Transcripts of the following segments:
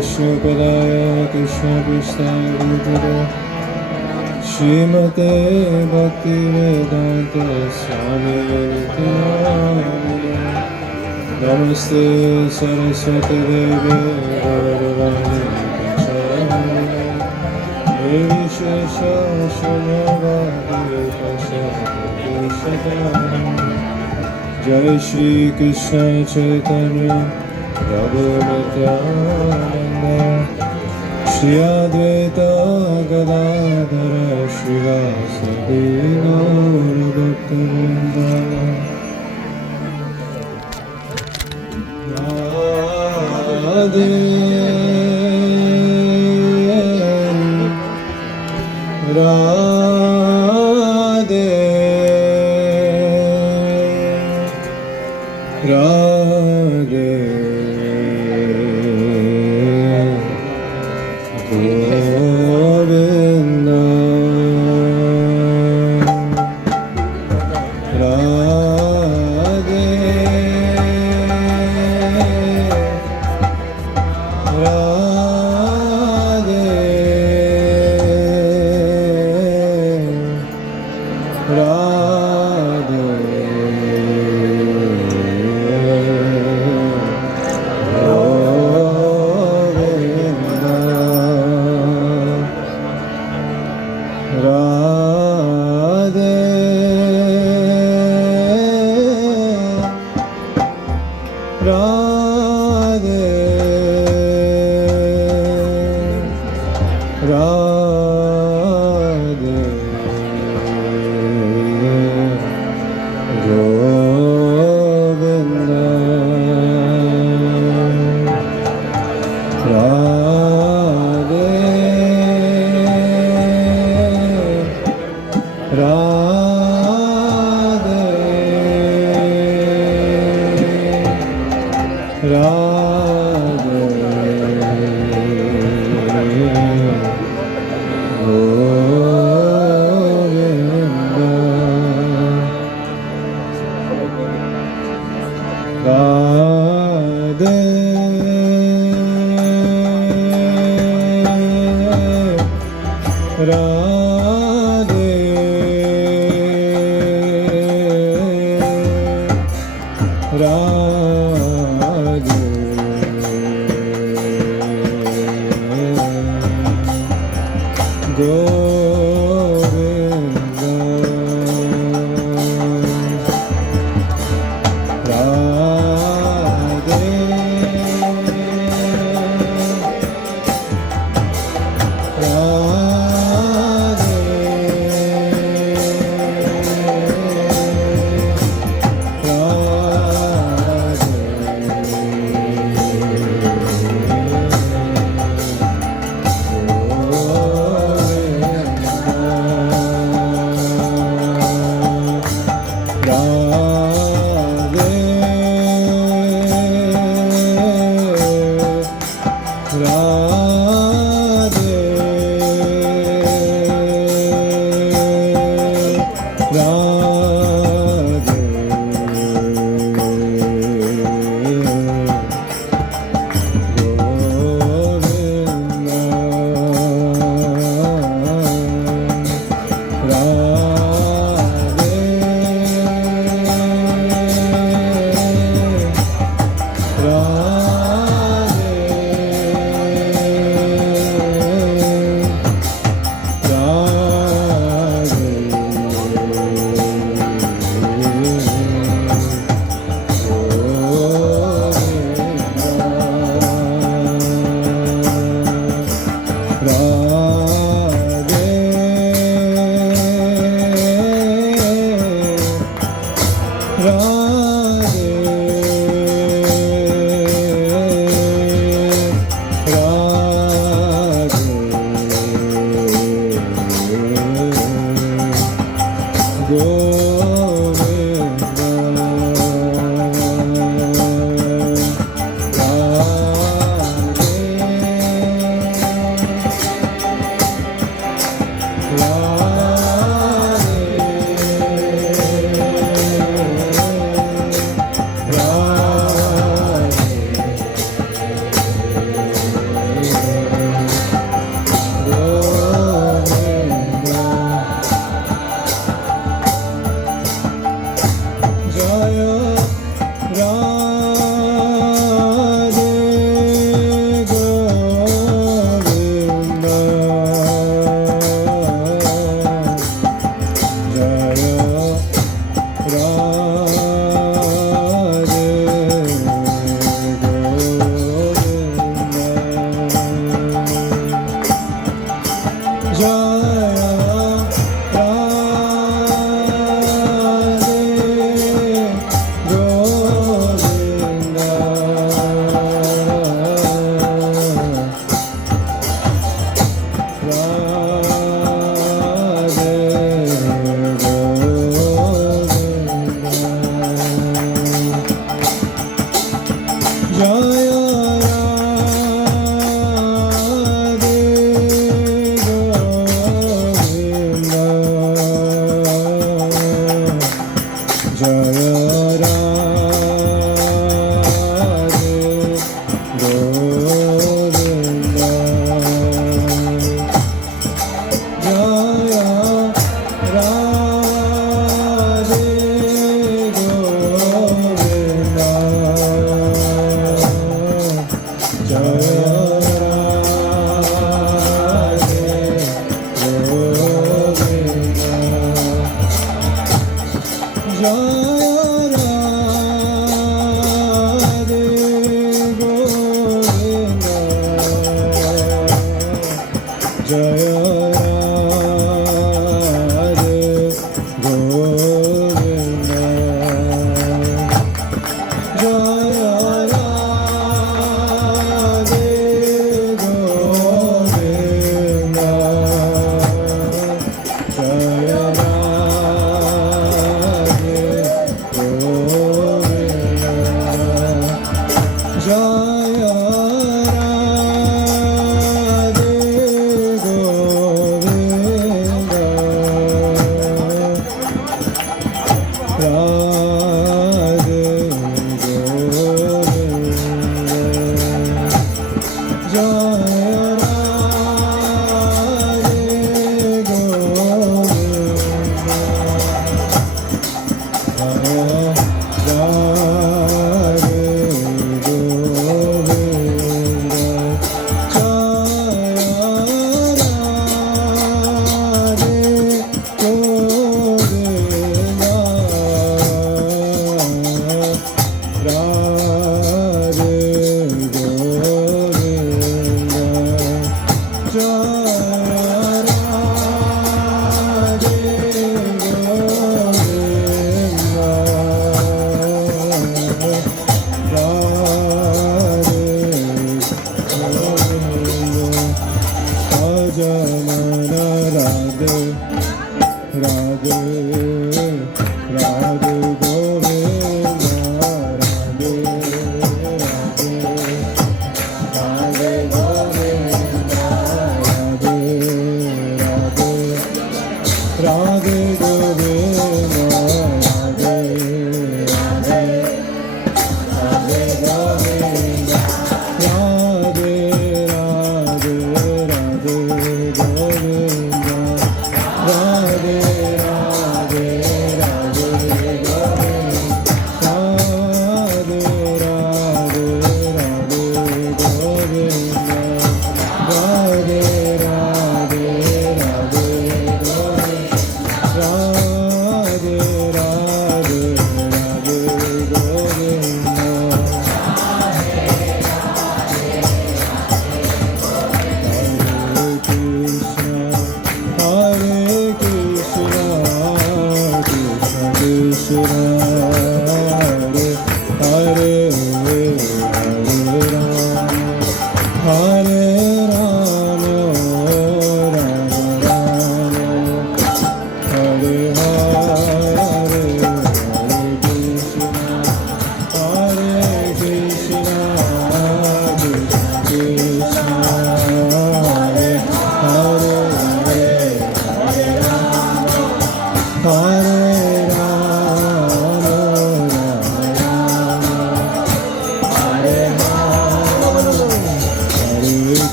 विष्णुपदाय कृष्णपृष्ठाय भूतले श्रीमते भक्तिवेदान्त स्वामिनिति नामिने नमस्ते सरस्वती देवे गौरवाणी प्रचारिणे निर्विशेषशून्यवादी प्रसादेशताम् जय श्री कृष्ण चैतन्य प्रभु Nityanand Shri Advaita Gadadhar श्रीवासदि गौरभक्तवृंद Radhe Radhe Radhe Govind Radhe Radhe Radhe Radhe Radhe Govind Radhe Radhe Radhe Govind Radhe Radhe Radhe Govind Radhe Radhe Hare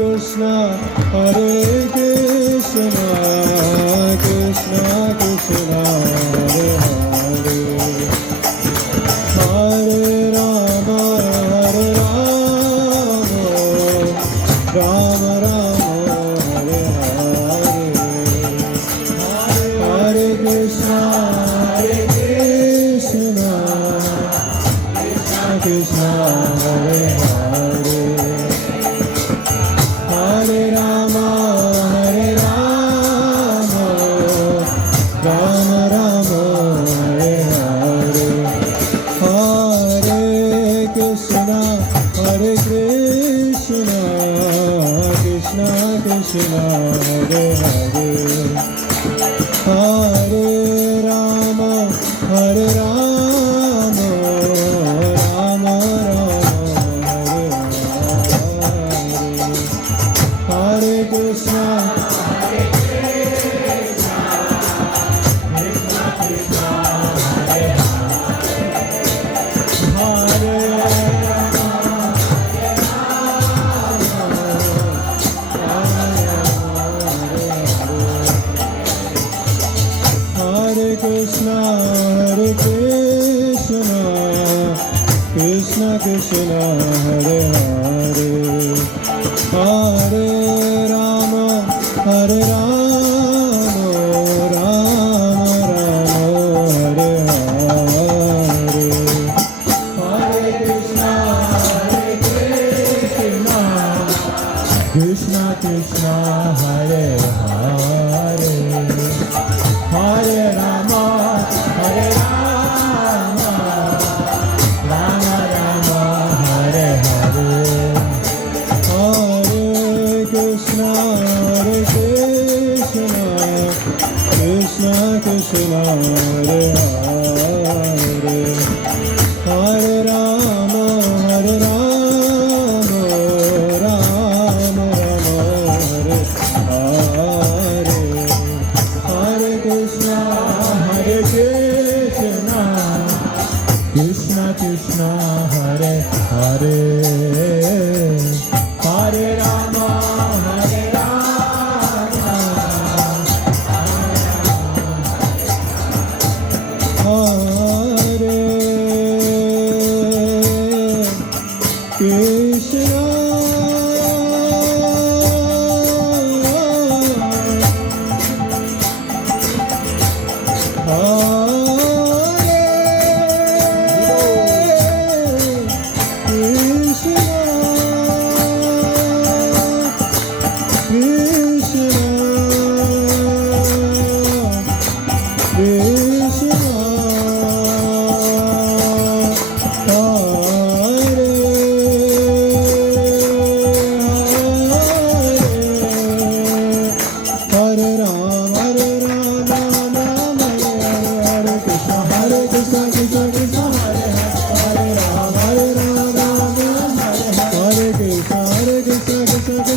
Krishna, Hare Krishna, Krishna Krishna, Hare Hare, Hare Rama, Hare Rama, Rama Rama, Hare Hare, Hare Krishna, Krishna Hare Hare, Hare Rama, Hare Rama, Rama Rama, Hare Hare, Hare Krishna, Krishna Krishna, Hare Hare, Hare Rama, Hare Rama, Rama Rama, Hare Hare, Hare Krishna, Hare Krishna, Hare Krishna, Krishna Krishna, Hare Hare, Hare Rama, Hare Rama, Rama Rama, Hare Hare, Hare Krishna, Krishna Krishna, Hare Hare, Hare Rama, Hare Rama, Rama Rama, Hare Hare, Hare Krishna, Krishna Krishna, Hare Hare, Hare Rama, Hare Rama, Rama Rama, Hare Hare, Hare Krishna, Krishna Krishna, Hare Hare, Hare Rama, Hare Rama, Hare Krishna, Hare Krishna, Hare Krishna, Krishna Krishna, Hare Hare, Hare Rama, Hare Rama, Hare Hare, Hare Krishna, Hare Krishna, Krishna Krishna,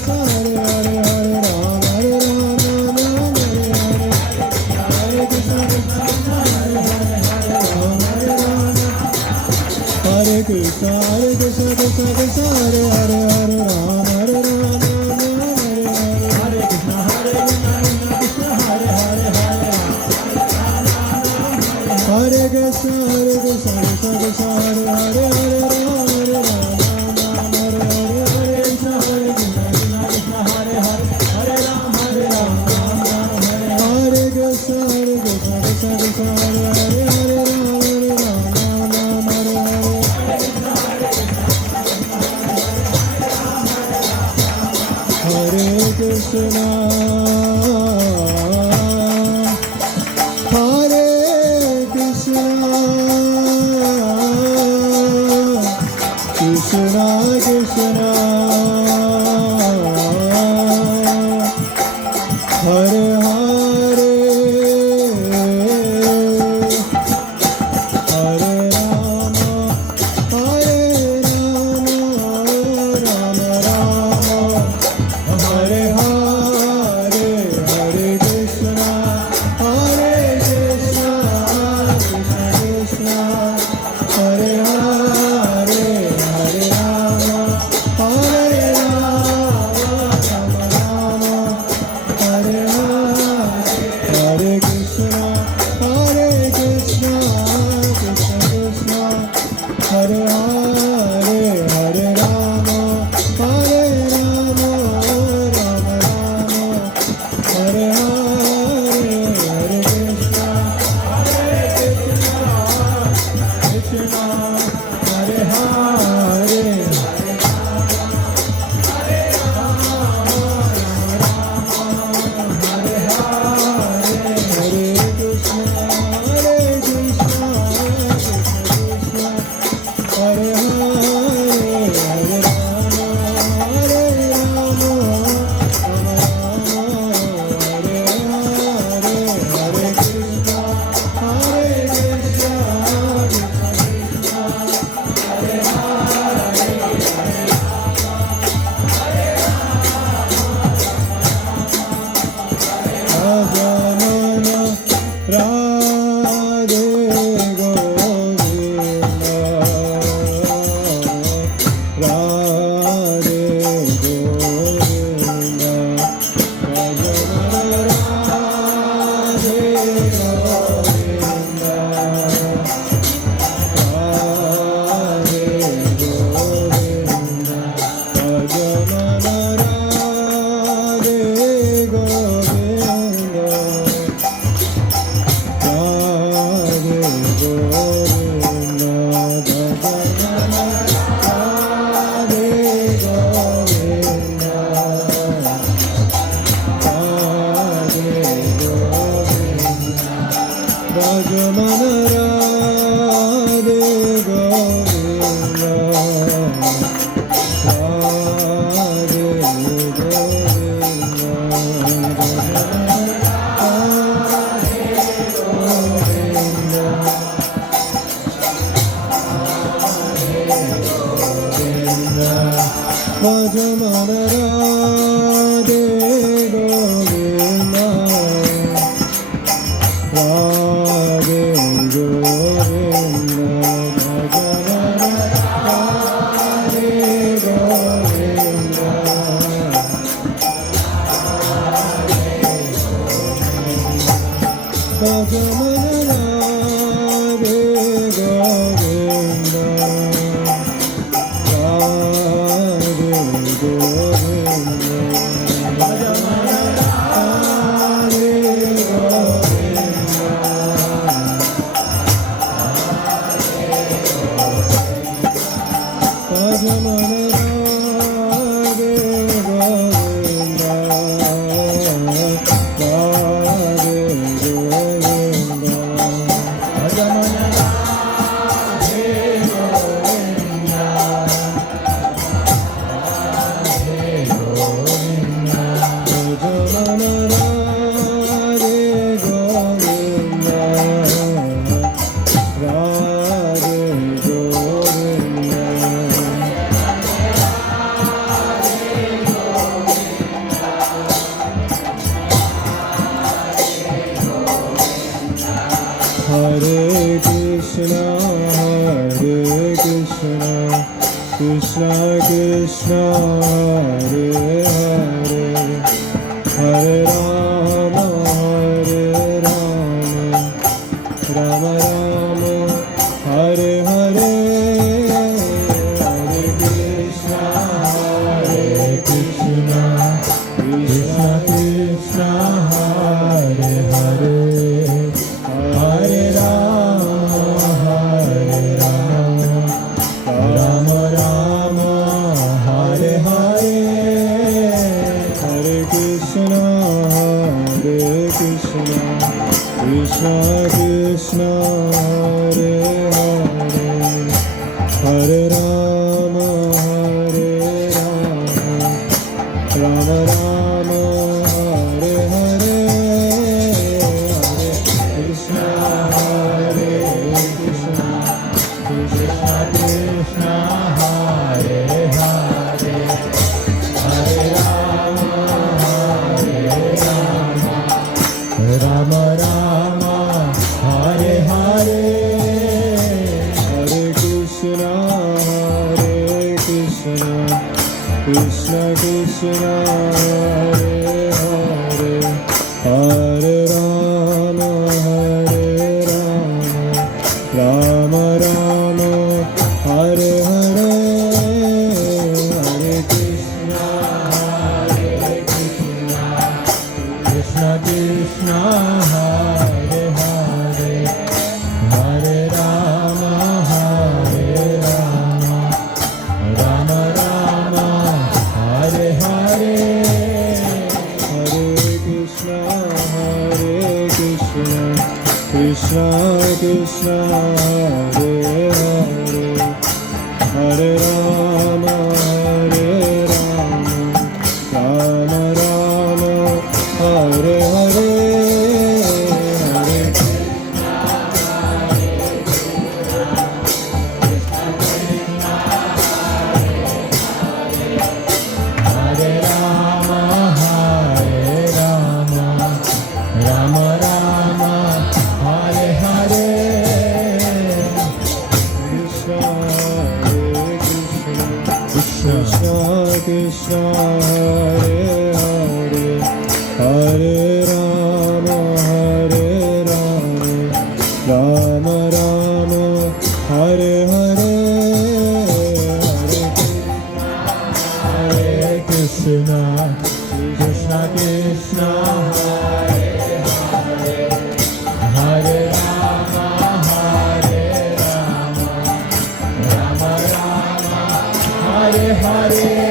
Hare Hare, Hare Krishna, Hare Krishna, Krishna Krishna, Hare Hare, Hare Rama, Hare Rama, Hare Hare, Hare Krishna, Hare Krishna, Krishna Krishna, Hare Hare, Hare Rama, Hare Rama, Hare Krishna, Hare Krishna, Krishna Krishna, Hare Hare, Hare Rama, Hare Rama, Hare Hare. Hare Krishna, Hare Krishna, Krishna, Krishna Krishna, Hare Hare, Hare Rama, Hare Rama, Rama Rama, Hare Hare, Hare Krishna, Krishna, Hare Hare, Radhe Govinda, Radhe Govinda, Radhe Govinda, Radhe Govinda, Radhe Govinda. Krishna Krishna Hare Hare Hare Rama Hare Rama Rama Rama Hare Hare Hare Krishna Krishna Krishna Hare Hare Hare Rama Rama Rama Hare Hare Hare Krishna Krishna Krishna Hare Hare Hare Rama Rama Rama Hare Hare Hare Krishna Krishna Krishna Hare Hare Hare Rama Rama Rama Hare Hare Hare Krishna Krishna Krishna Hare Hare Hare Rama Krishna Hare Hare Hare Rama Hare Rama Rama Rama Hare Hare Hare Hare Rama Hare Rama Rama Rama Hare Hare Krishna Hare Krishna Krishna Krishna Hare Hare Hare Rama Hare Rama Rama Rama Hare Hare Hare Krishna Krishna Krishna Hare Hare Hare Rama Hare Rama Rama Rama Hare Hare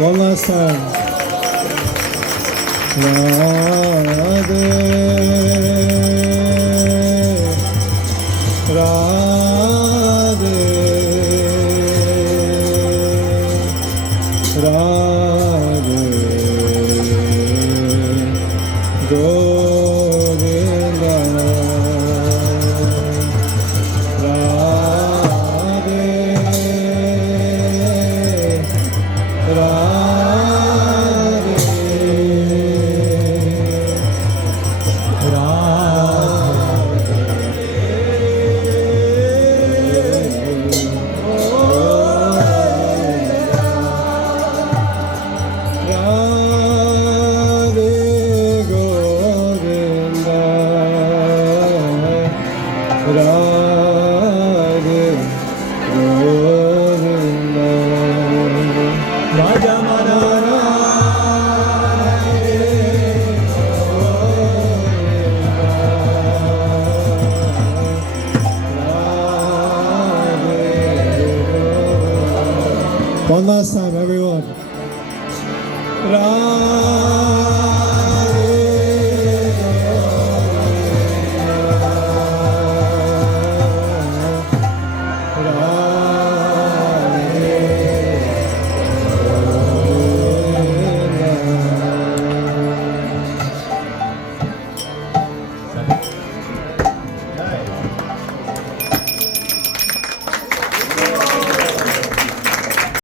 One last time. Radhe, Radhe, Radhe, Govinda, Radhe, Radhe Govinda. Lord. Radhe